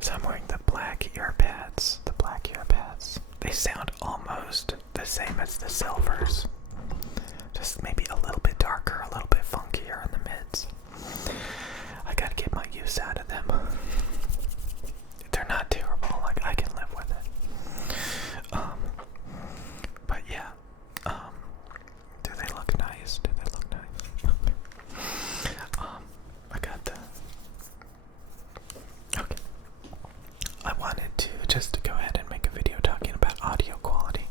So I'm wearing the black ear pads. They sound almost the same as the silvers. Just maybe a little bit darker, a little bit funkier in the mids. I gotta get my use out of them. They're not terrible, like I can live with it. But yeah. Do they look nice? I got the... Okay. I wanted to just go ahead and make a video talking about audio quality.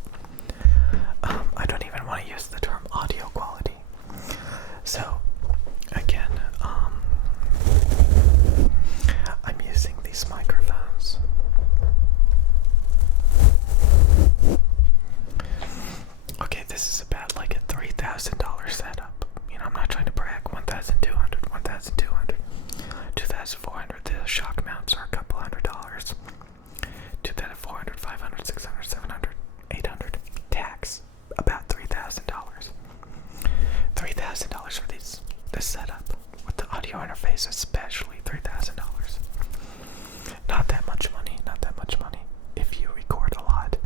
I don't even want to use the term audio quality. So, again, I'm using these microphones. Okay, this is about like a $3,000 setup. You know, I'm not trying to brag. 1,200, 1,200, 2,400. The shock mounts are a couple $100. 2,400, 500, 600, 700, 800. Tax about $3,000. $3,000 for this setup with the audio interface, especially $3,000. Not that much money. If you record a lot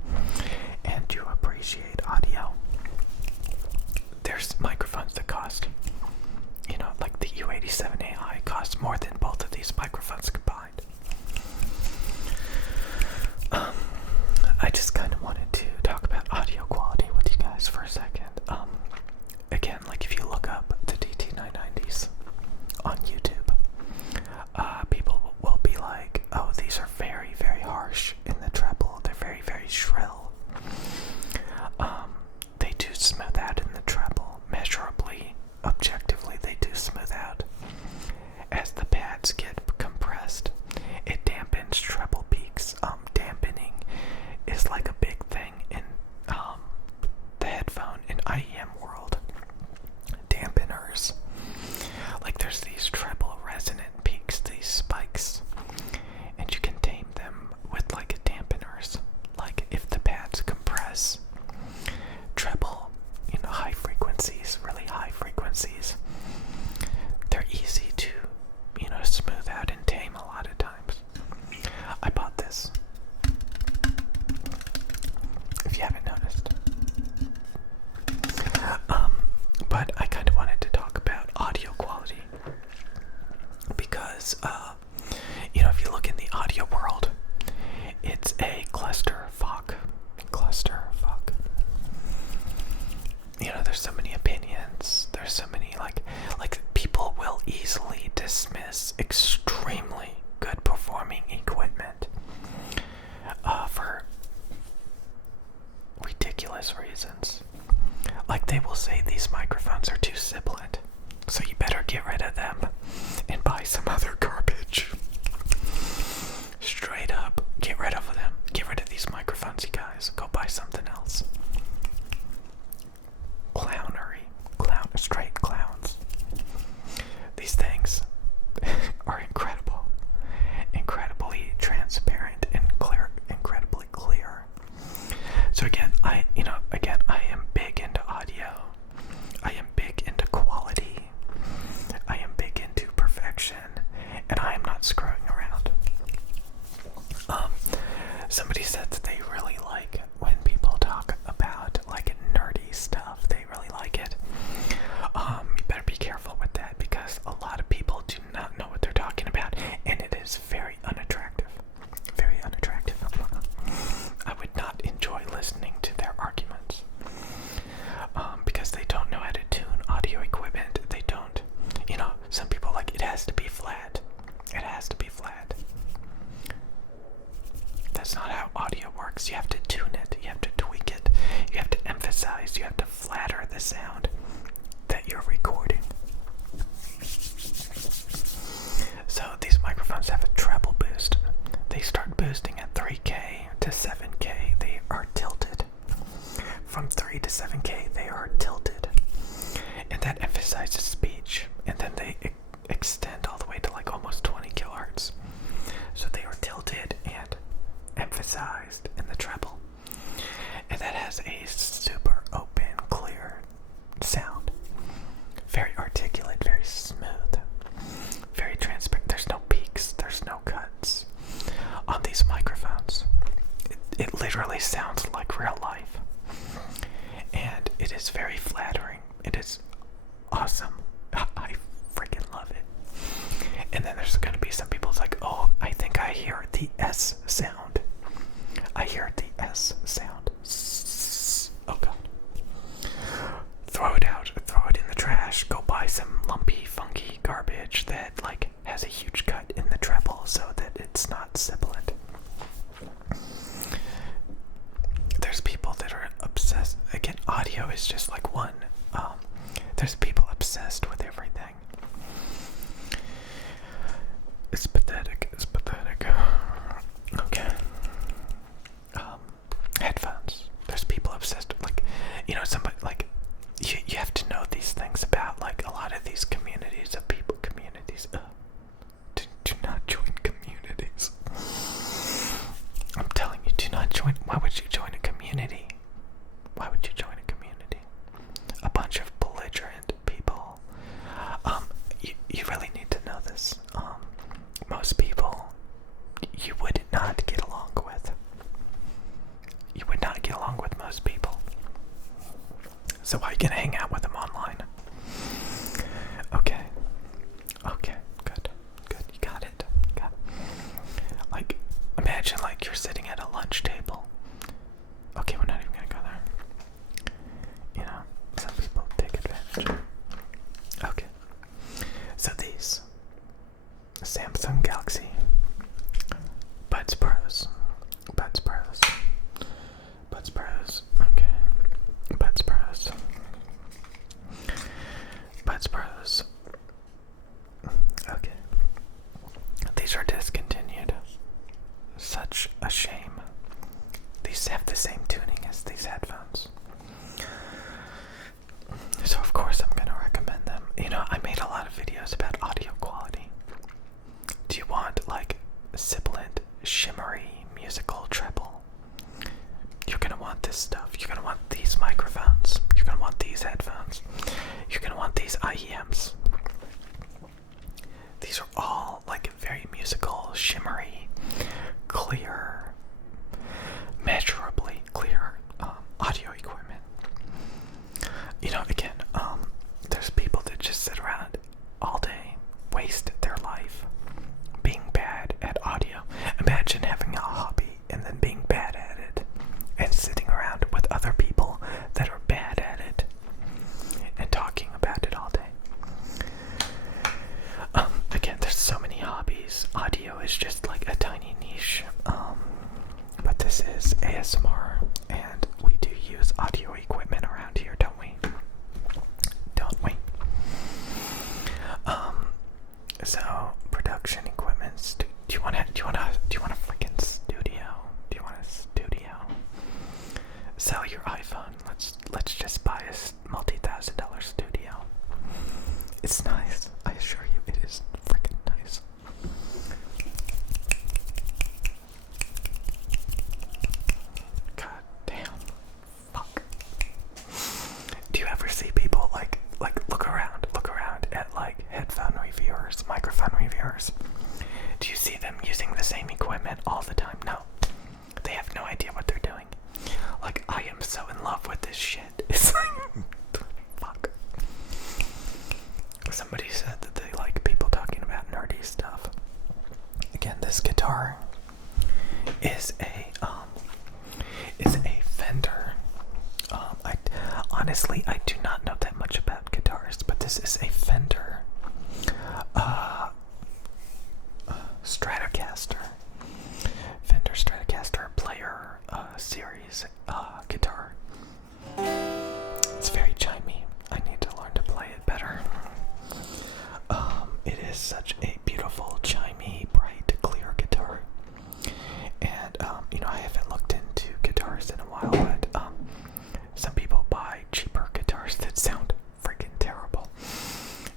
and you appreciate audio, there's microphones that cost, you know, like the U87AI costs more than both of these microphones combined. I just kind of wanted to talk about audio quality with you guys for a second. Again, like if you look up the DT990s on YouTube, people will be like, oh, these are very, very harsh in the treble. They're very, very shrill. They do smooth out in the treble. Measurably, objectively, they do smooth out. As the pads get compressed, it dampens treble peaks. Dampening is like a big thing in the headphone and IEM world. Dampeners. Like there's these treble resonant peaks, these spikes, and you can tame them with like dampeners. Like if the pads compress, treble, you know, high frequencies, really high frequencies, they're easy to, you know, smooth out and tame a lot of times. I bought this, if you haven't noticed. But I kind of wanted to talk about audio quality because, you know, if you look in the audio world, it's a clusterfuck. You know, there's so many opinions. There's so many, like people will easily dismiss extremely good performing equipment for ridiculous reasons. Like they will say these microphones are too sibilant, so you better get rid of them and buy some other garbage. Straight up, get rid of them. literally sounds like real life. And it is very flattering. It is awesome. I freaking love it. And then there's going to be some people's like, oh, I think I hear the S sound. I hear the S sound. Oh god. Throw it out. Throw it in the trash. Go buy some lumpy, funky garbage that like has a huge cut in the treble so that it's not sibilant. There's people that are obsessed. Again, audio is just like one. There's people obsessed with everything. It's pathetic. It's pathetic. Okay. Headphones. There's people obsessed with, like, you know, somebody, like, you have to know these things about, like, a lot of these communities of people. Communities. Do not join communities. I'm telling you, do not join. Why would you join a community? Why would you join a community? A bunch of belligerent people. You really need to know this. Most people you would not get along with. You would not get along with most people. So why are you gonna hang out with them online? Okay. Okay. Good. Good. You got it. Like, imagine like you're sitting at a lunch table. Okay, we're not even gonna go there. You know, some people take advantage. Okay. So these Samsung Galaxy Buds Pros. Buds Pros. Buds Pros. Okay. Buds Pros. Buds Pros. Okay. These are discontinued. Such a shame. These have the same tuning as these headphones. So of course I'm gonna recommend them. You know, I made a lot of videos about audio quality. Do you want like sibilant, shimmery, musical treble? You're gonna want this stuff. You're gonna want these microphones. You're gonna want these headphones. You're gonna want these IEMs. These are all like very musical, shimmery, clear, measurably clear audio equipment. You know, again, there's people that just sit around all day, waste their life being bad at audio. Imagine having a hobby and then being bad at it and sitting around with other people that are bad at it and talking about it all day. Again, there's so many hobbies. Audio is just like a tiny niche. But this is ASMR, and we do use audio equipment around here, don't we? Don't we? So production equipment. Do you want a freaking studio? Do you want a studio? Sell your iPhone. Let's just buy a multi-$1,000 studio. It's nice. I assure you, it is freaking nice. God damn. Fuck. Do you ever see people like look around at like headphone reviewers, microphone reviewers? Do you see them using the same equipment all the time? No. They have no idea what they're doing. Like, I am so in love with this shit. It's like, fuck. Somebody said that they like people talking about nerdy stuff. Again, this guitar is a Fender. Honestly, I do not know that much about guitars, but this is a Fender Stratocaster. Fender Stratocaster Player Series guitar. It's very chimey. I need to learn to play it better. It is such a beautiful, chimey, bright, clear guitar. And, you know, I haven't looked into guitars in a while, but some people buy cheaper guitars that sound freaking terrible.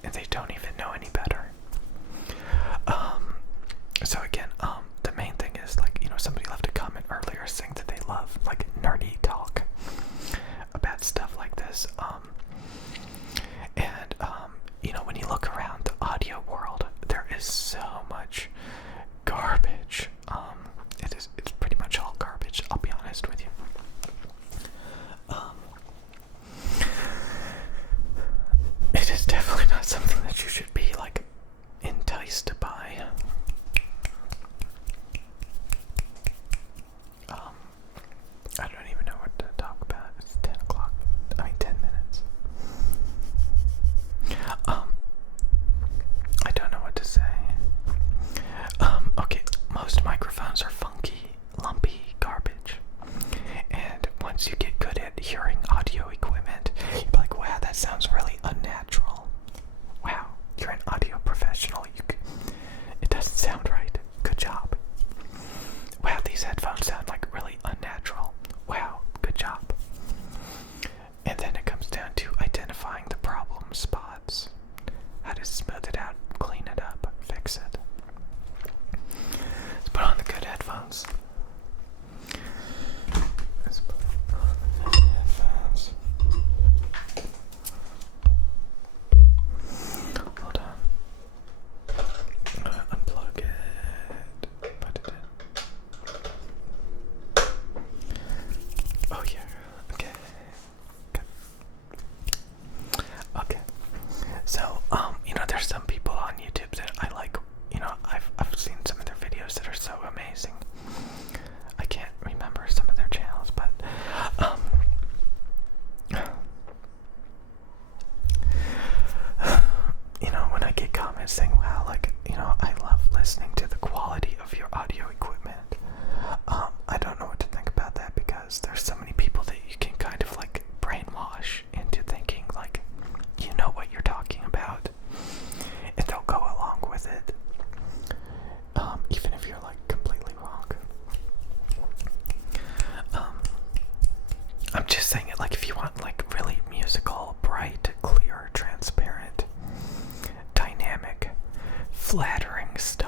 And they don't even know any better. So again, the main thing is, like, you know, somebody left a comment earlier saying that they love, like, nerdy talk about stuff like this. And, you know, when you look around the audio world, there I've seen some of their videos that are so amazing. I can't remember some of their channels, but when I get comments saying, wow, like, I love listening to the quality of your audio equipment, I don't know what to think about that, because there's so many people that you can kind of like brainwash into thinking like you know what you're talking about, and they'll go along with it, even if you're like completely wrong. I'm just saying it, like, if you want like really musical, bright, clear, transparent, dynamic, flattering stuff,